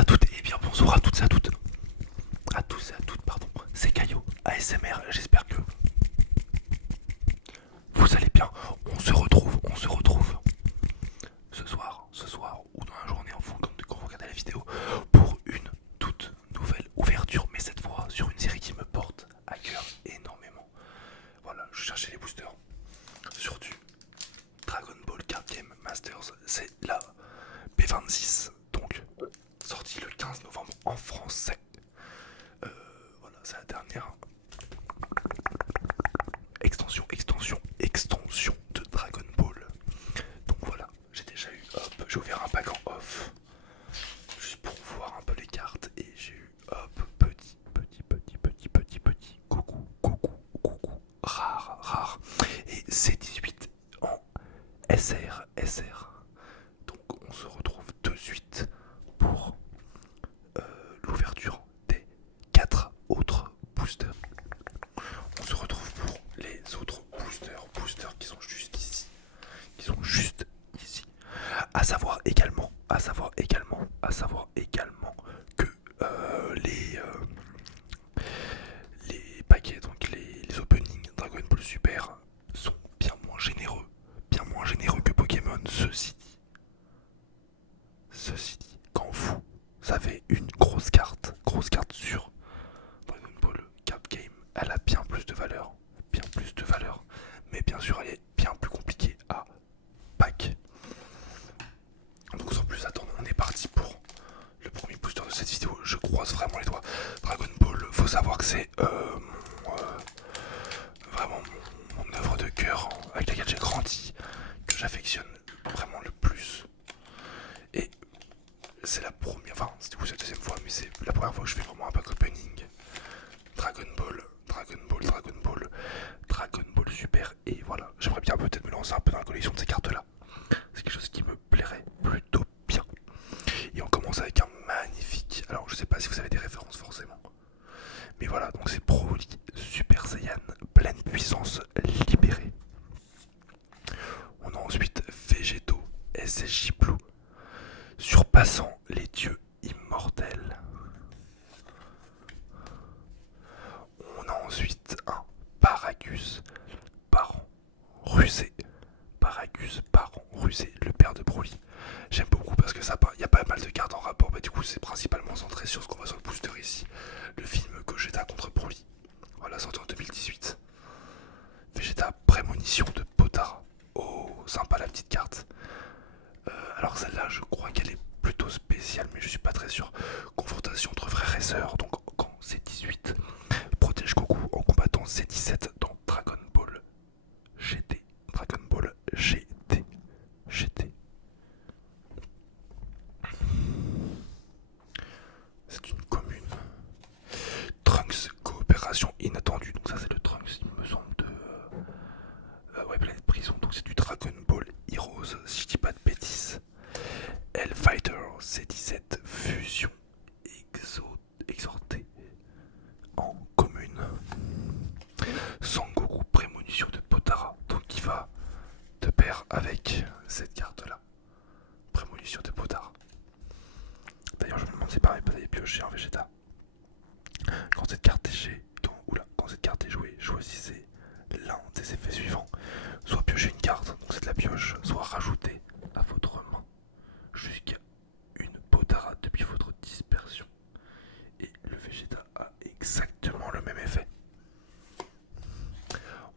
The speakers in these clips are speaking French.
à toutes et bien bonjour à toutes et à toutes. À tous et à toutes, pardon. C'est Caillot, ASMR, j'espère que vous allez bien. On se retrouve ce soir ou dans la journée en fonction de quand vous regardez la vidéo pour une toute nouvelle ouverture, mais cette fois sur une série qui me porte à cœur énormément. Voilà, je cherchais les boosters sur du Dragon Ball Card Game Masters, c'est la B26, donc sortie le 15 novembre en français. Voilà, c'est la dernière extension de Dragon Ball. Donc voilà, j'ai déjà eu, hop, j'ai ouvert un pack en off, juste pour voir un peu les cartes, et j'ai eu, hop, petit, coucou, rare, et C18 en SR. Donc on se retrouve de suite pour l'ouverture des 4 autres boosters. On se retrouve pour les autres boosters qui sont juste ici. À savoir également que les paquets, donc les openings Dragon Ball Super sont bien moins généreux que Pokémon. Ceci dit, quand vous avez une grosse carte sur Dragon Ball Card Game, elle a bien plus de valeur, mais bien sûr elle est bien plus compliquée à pack. Donc sans plus attendre, on est parti pour le premier booster de cette vidéo. Je croise vraiment les doigts. Dragon Ball, faut savoir que c'est vraiment mon œuvre de cœur avec laquelle j'ai grandi, que j'affectionne vraiment le plus. Et c'est la première, enfin c'est la deuxième fois, mais c'est la première fois que je fais vraiment un pack opening. Dragon Ball Super, et voilà, j'aimerais bien peut-être me lancer un peu dans la collection de ces cartes là. C'est quelque chose qui me plairait plutôt bien. Et on commence avec un magnifique, alors je sais pas si vous avez des références forcément, mais voilà, donc c'est Broly Super Saiyan pleine puissance libérée. On a ensuite Végétaux SSJ Blue surpassant les dieux immortels. On a ensuite un Paragus Parent Rusé. Le père de Broly. J'aime beaucoup parce que il y a pas mal de cartes en rapport, mais du coup c'est principalement centré sur ce qu'on voit sur le booster ici. Le film Gogeta contre Broly. Voilà, sorti en 2018. Vegeta Prémonition de Potara. Oh, sympa la petite carte. Alors celle-là, je crois qu'elle est plutôt spéciale, mais je suis pas très sûr. Confrontation entre frères et sœurs, donc quand C18 protège Goku en combattant C17 dans Dragon Ball GT. C'est une commune. Trunks coopération inattendue. Donc ça c'est le Trunks, il me semble, de ouais, Planète Prison. Donc c'est du Dragon Ball Heroes, si je dis pas de bêtises. Hellfighter C17 fusion exhortée en commune. Sangoku Prémonition de Potara, donc qui va de pair avec cette carte là. Prémonition de Potara. D'ailleurs je me demande si c'est pareil, pas d'aller piocher un Vegeta. Quand cette carte est jouée, choisissez l'un des effets suivants. Soit piocher une carte, donc c'est de la pioche, soit rajouter à votre main jusqu'à une Potara depuis votre dispersion. Et le Vegeta a exactement le même effet.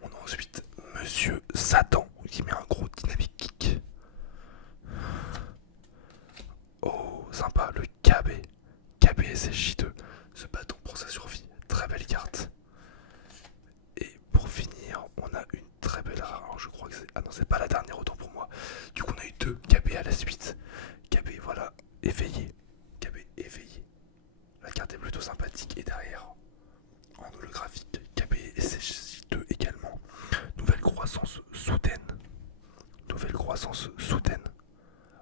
On a ensuite Monsieur Satan qui met un gros dynamic kick. Oh, sympa, le KBSSJ2, se battant pour sa survie. Très belle carte. Et pour finir, on a une très belle rare. Alors je crois que c'est... Ah non, c'est pas la dernière, autant pour moi. Du coup, on a eu deux KB à la suite. KB, voilà, éveillé. KB éveillé. La carte est plutôt sympathique. Et derrière, en holographique, KB SSJ2 également. Nouvelle croissance soudaine.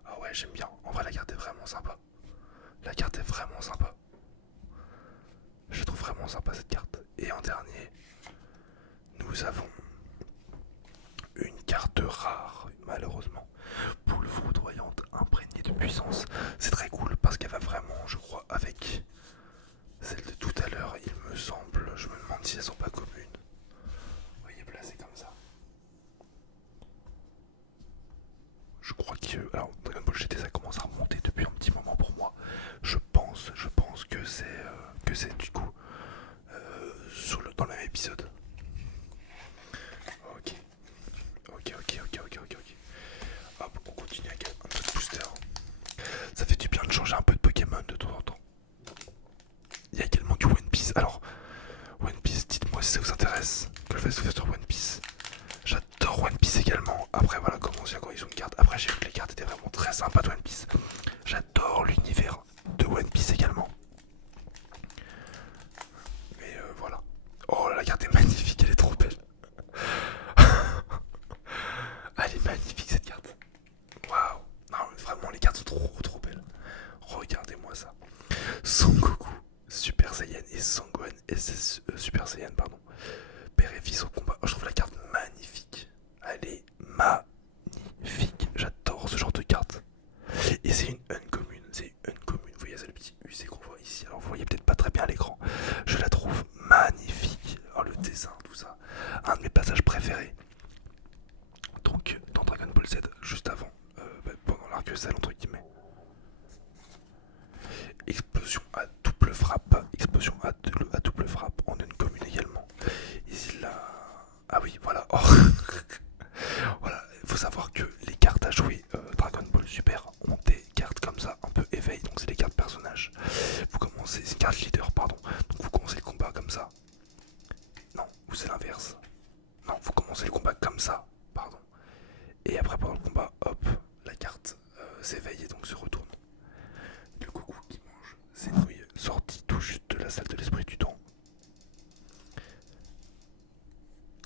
Ah ouais, j'aime bien. En vrai, la carte est vraiment sympa. Je trouve vraiment sympa cette carte. Et en dernier, nous avons une carte rare, malheureusement. Poule foudroyante imprégnée de puissance. C'est très cool parce qu'elle va vraiment, je crois, Super Saiyan, pardon. Père et fils au combat. Oh, je trouve la carte magnifique. Elle est magnifique. J'adore ce genre de carte. Et c'est une uncommune. C'est une uncommune. Vous voyez, c'est le petit UC qu'on voit ici. Alors vous voyez peut-être pas très bien à l'écran. Je la trouve magnifique. Alors le dessin, tout ça. Un de mes passages préférés. Donc dans Dragon Ball Z, juste avant, pendant l'arc Cell entre guillemets. Explosion à double frappe. Explosion à double frappe en une commune également. Ici là. Ah oui, voilà. Oh. Voilà, il faut savoir que les cartes à jouer Dragon Ball Super ont des cartes comme ça, un peu éveil, donc c'est les cartes personnages. Vous commencez, c'est une carte leader, pardon. Donc vous commencez le combat comme ça. Non, ou c'est l'inverse. Non, vous commencez le combat comme ça, pardon. Et après pendant le combat, hop, la carte s'éveille et donc se retourne. Le Goku qui mange ses nouilles sorties tout juste de la salle de l'esprit du temps.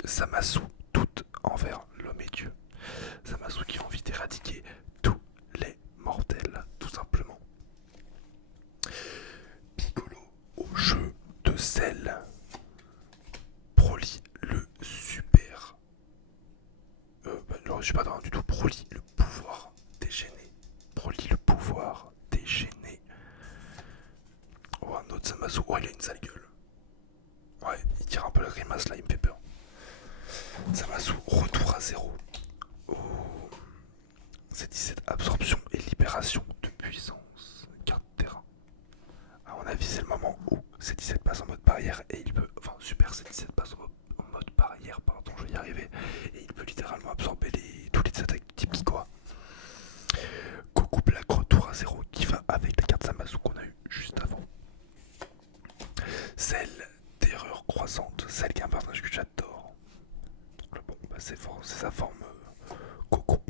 Zamasu, toute envers l'homme et Dieu. Zamasu qui a envie d'éradiquer tous les mortels, tout simplement. Piccolo au jeu de sel. Broly le super. Non, je suis pas dans du tout. Broly le pouvoir déchaîné. Broly le pouvoir déchaîné. Oh, un autre Zamasu. Oh, il a une sale gueule. Ouais, il tire un peu la grimace là, il me fait peur. Zamasu, retour à zéro. Oh. C'est 17 absorption et libération de puissance. Carte terrain. À mon avis, c'est le moment où C17 passe en mode barrière et il peut. Enfin, Super C17 passe en mode barrière, pardon, je vais y arriver. Et il peut littéralement absorber toutes les attaques type quoi. Goku Black retour à zéro qui va avec la carte Zamasu qu'on a eu juste avant. Celle d'erreur croissante, celle qui est un personnage que j'adore. Donc là, bon, bah, c'est sa forme Goku.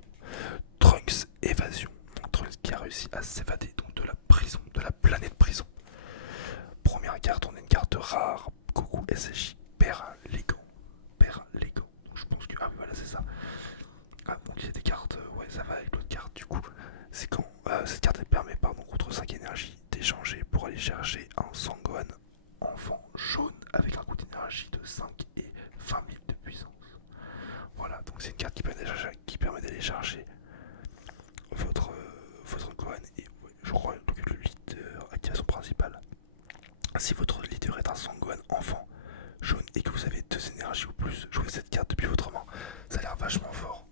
Trunks évasion. Donc Trunks qui a réussi à s'évader donc de la prison, de la planète prison. Première carte, on a une carte rare. Goku SJ perd les gants. Perd les gants. Donc je pense que. Ah oui voilà c'est ça. Ah donc il y a des cartes. Ouais ça va avec l'autre carte du coup. C'est quand cette carte elle permet pardon contre 5 énergies d'échanger pour aller chercher un Sangohan enfant jaune avec un coût d'énergie de 5 et 20 000 de puissance. Voilà donc c'est une carte qui permet d'aller chercher votre Gohan et ouais, je crois que le leader activation principale. Si votre leader est un Sangohan enfant jaune et que vous avez 2 énergies ou plus, jouez cette carte depuis votre main. Ça a l'air vachement fort.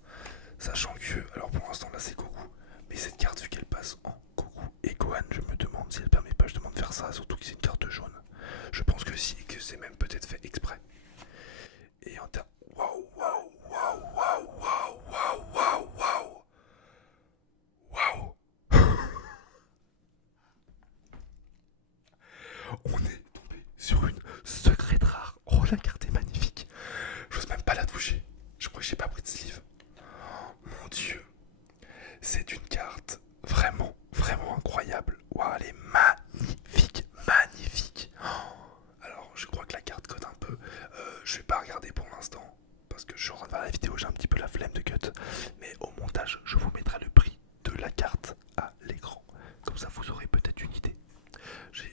Sachant que, alors pour l'instant là c'est Goku, mais cette carte vu qu'elle passe en Goku et Gohan, je me demande si elle permet pas justement de faire ça, surtout que c'est une carte jaune. Je pense que si, et que c'est même peut-être fait exprès. Et en termes. Waouh, waouh, waouh, waouh, waouh, waouh, waouh, waouh. Waouh. On est tombé sur une secrète rare. Oh la carte est magnifique. J'ose même pas la toucher. Je crois que j'ai pas pris de sleeve. Mon dieu. C'est une carte vraiment, vraiment incroyable. Waouh, elle est magnifique, magnifique. Alors je crois que la carte code un peu. Je vais pas regarder pour l'instant. Parce que je suis en train de faire la vidéo, j'ai un petit peu la flemme de cut. Mais au montage, je vous mettrai le prix de la carte à l'écran. Comme ça vous aurez peut-être une idée. J'ai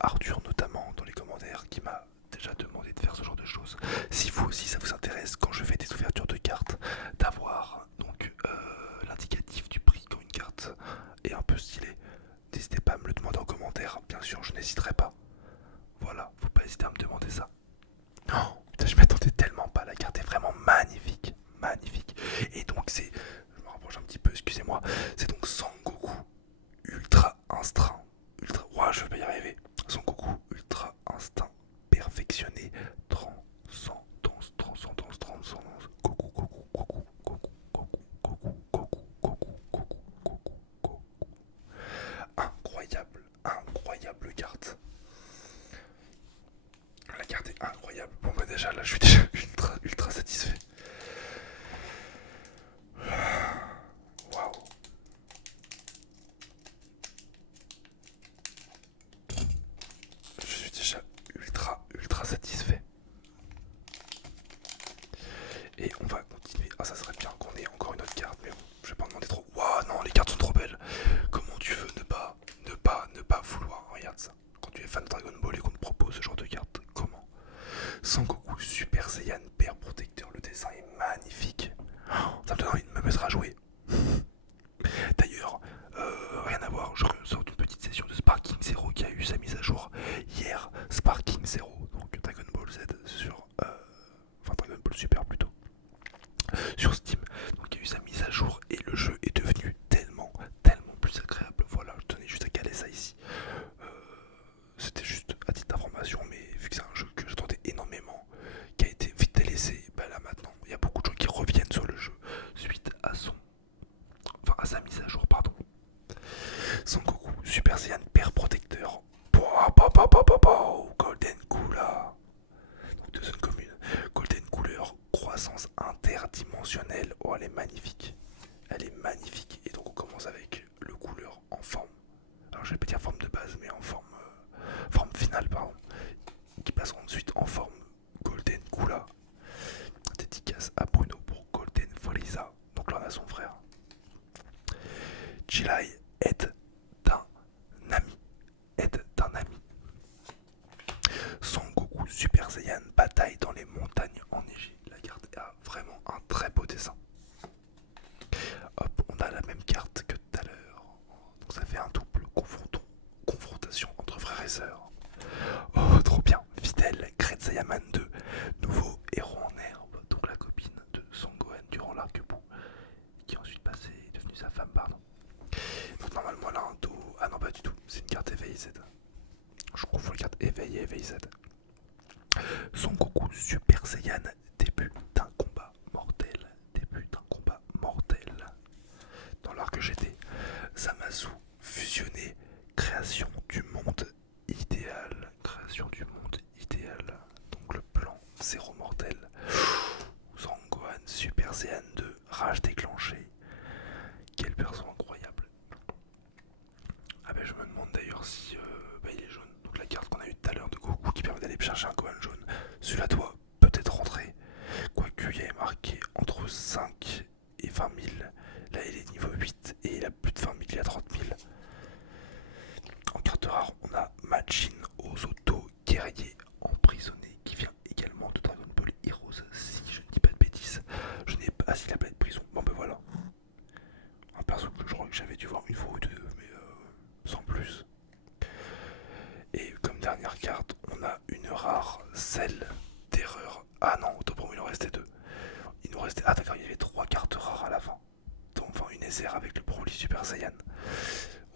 Arthur notamment dans les commentaires qui m'a déjà demandé de faire ce genre de choses. Si vous aussi ça vous intéresse quand je fais des ouvertures de cartes, d'avoir donc l'indicatif du prix quand une carte est un peu stylée, n'hésitez pas à me le demander en commentaire. Bien sûr je n'hésiterai pas. Voilà, faut pas hésiter à me demander ça. Oh, putain, je m'attendais tellement pas, la carte est vraiment magnifique. Magnifique. Et donc c'est. Je me rapproche un petit peu, excusez-moi. C'est donc Sangoku Ultra Instinct. Ultra. Ouah, je vais pas y arriver. Sangoku Ultra Instinct perfectionné. Transcendance, transcendance, transcendance. Goku, Goku, Goku, Goku, Goku, Goku, Goku, Goku, Goku, Goku, Goku. Incroyable, incroyable carte. La carte est incroyable. Bon bah déjà là je suis déjà ultra satisfait. Waouh. Je suis déjà ultra satisfait. Et on va continuer. Ah ça serait bien qu'on ait encore une autre carte, mais bon, je vais pas en demander trop. Waouh non, les cartes sont trop belles. Comment tu veux ne pas vouloir. Regarde ça. Quand tu es fan de Dragon Ball et qu'on te propose ce genre de carte, comment base, mais en forme finale, pardon. Qui passeront ensuite en forme Golden Kula. Dédicace à Bruno pour Golden Frieza. Donc là on a son frère. Jilai aide d'un ami. Aide d'un ami. Son Goku Super Saiyan bataille dans les montagnes enneigées. La carte a vraiment un très beau dessin. Hop, on a la même carte que tout à l'heure. Donc ça fait un double confrontation entre frères et sœurs. Oh, trop bien. Fidèle, Great Saiyaman 2, nouveau héros en herbe. Donc la copine de Son Gohan durant l'arc Buu, qui est ensuite est devenue sa femme, pardon. Donc normalement elle a un dos... Ah non, pas du tout. C'est une carte éveil Z. Je confonds les cartes éveil et éveil Z. Son Goku Super Saiyan, début d'un combat mortel. Début d'un combat mortel. Dans l'arc GT, Zamasu fusionné, création du monde idéal. Création du monde idéal. Donc le plan zéro mortel. Zangohan Super Saiyan 2, rage déclenchée. Quel perso incroyable. Ah ben je me demande d'ailleurs si il est jaune. Donc la carte qu'on a eue tout à l'heure de Goku qui permet d'aller chercher un Gohan jaune. Celui-là doit peut-être rentrer. Quoique il y ait marqué entre 5 et 20 000. Là il est niveau 8 et il a plus de 20 000, il a 30 000. En carte rare, on a Majin Ozoto, guerrier emprisonné, qui vient également de Dragon Ball Heroes, si je ne dis pas de bêtises. Je n'ai pas... Ah, s'il a pas de prison. Bon ben voilà. Un perso que je crois que j'avais dû voir une fois ou deux, mais sans plus. Et comme dernière carte, on a une rare, celle d'erreur. Ah non, autant pour moi il en restait deux. Il nous restait... Ah d'accord, il y avait 3 cartes rares à la fin. Donc, enfin une SR avec le Broly Super Saiyan.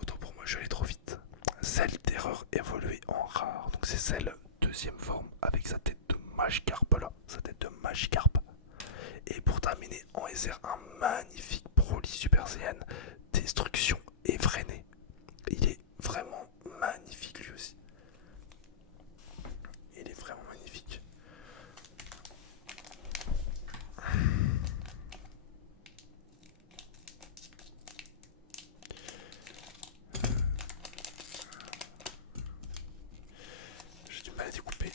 Autant pour moi je suis allé trop vite. Celle d'erreur évoluée en rare. Donc c'est celle deuxième forme avec sa tête de Magikarp là. Sa tête de Magikarp. Et pour terminer en SR, un magnifique Broly Super Saiyan. Destruction effrénée. Il est vraiment magnifique lui aussi. Il est vraiment magnifique. J'ai du mal à découper.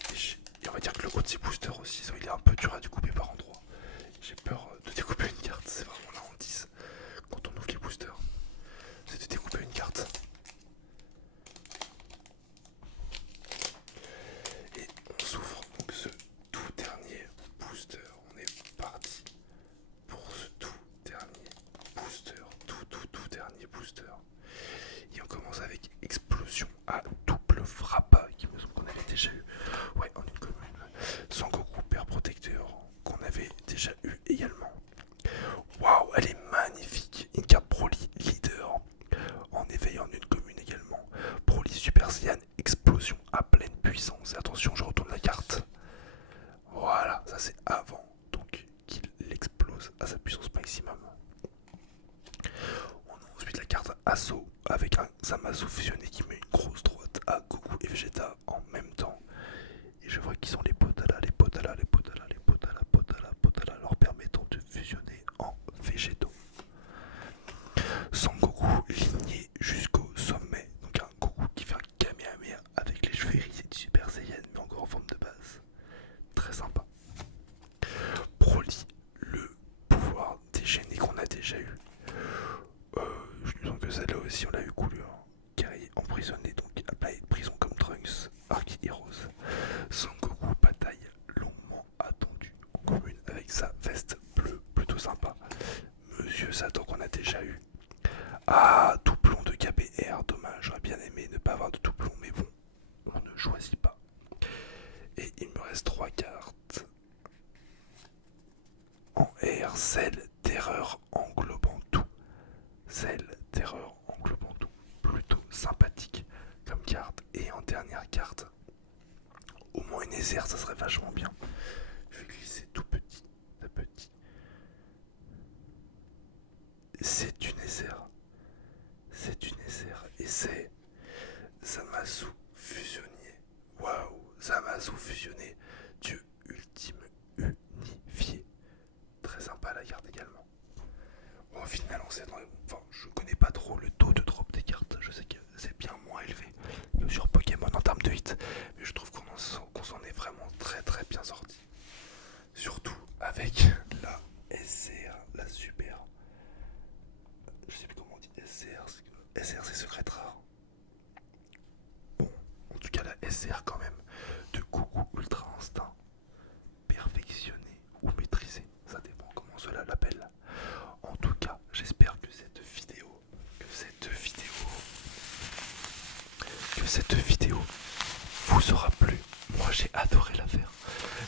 Et on va dire que le haut de ses boosters aussi, il est un peu dur à découper par endroit. J'ai peur de découper une carte, c'est vraiment la hantise. Quand on ouvre les boosters, c'est de découper une carte. Et on s'ouvre donc ce tout dernier booster. On est parti pour ce tout dernier booster. Tout dernier booster. Et on commence avec explosion à double frappe, qui me semble qu'on avait déjà eu. Ouais, en une commune. Sangoku père protecteur, qu'on avait déjà eu également. Waouh, elle est magnifique. Une carte Broly leader. En éveillant une commune également. Broly Super Saiyan explosion à pleine puissance. Et attention, je retourne la carte. Voilà, ça c'est avant donc qu'il explose à sa puissance maximum. On a ensuite la carte Assaut avec un Zamasu fusionné qui met une grosse droite à Goku et Vegeta en même temps. Et je vois qu'ils sont les Potala, les Potala, les Potala, les Potala, Potala, Potala, leur permettant de fusionner en végétaux. Son Goku ligné jusqu'au sommet. Donc un Goku qui fait un Kamehameha avec les cheveux hérissés du Super Saiyan, mais encore en forme de base. Très sympa. Broly, le pouvoir déchaîné qu'on a déjà eu. Je me sens que celle-là aussi on l'a eu couleur. Guerrier emprisonné, donc à prison comme Trunks, Arc Heroes. Son Goku bataille longuement attendue en commune avec sa veste bleue, plutôt sympa. Monsieur Satan qu'on a déjà eu. Ah, doublon de KBR, dommage, j'aurais bien aimé ne pas avoir de doublon, mais bon, on ne choisit pas. Et il me reste 3 cartes. En R, celle d'erreur englobant tout. Celle d'erreur englobant tout. Plutôt sympathique comme carte. Et en dernière carte, au moins une SR, ça serait vachement bien. Je vais glisser tout petit, tout petit. C'est une SR. C'est une SR. Et c'est Zamasu fusionné. Waouh, Zamasu fusionné. Dieu ultime unifié. Très sympa la carte également. Bon, au final, on sait dans les... Enfin, je connais pas trop le taux de drop des cartes. Je sais que c'est bien moins élevé. vite, mais je trouve qu'on s'en est vraiment très très bien sorti. Surtout avec la SCR, la super. Je sais plus comment on dit SCR, c'est secrète rare. Bon, en tout cas la SCR quand même, de Coucou Ultra Instinct, perfectionné ou maîtrisé, ça dépend comment cela l'appelle. En tout cas, j'espère que cette vidéo vous aura plu. Moi j'ai adoré la faire.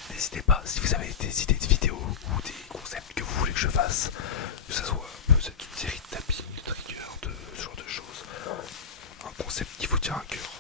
N'hésitez pas, si vous avez des idées de vidéos ou des concepts que vous voulez que je fasse, que ça soit peut-être une série de tapping, de trigger, de ce genre de choses, un concept qui vous tient à cœur,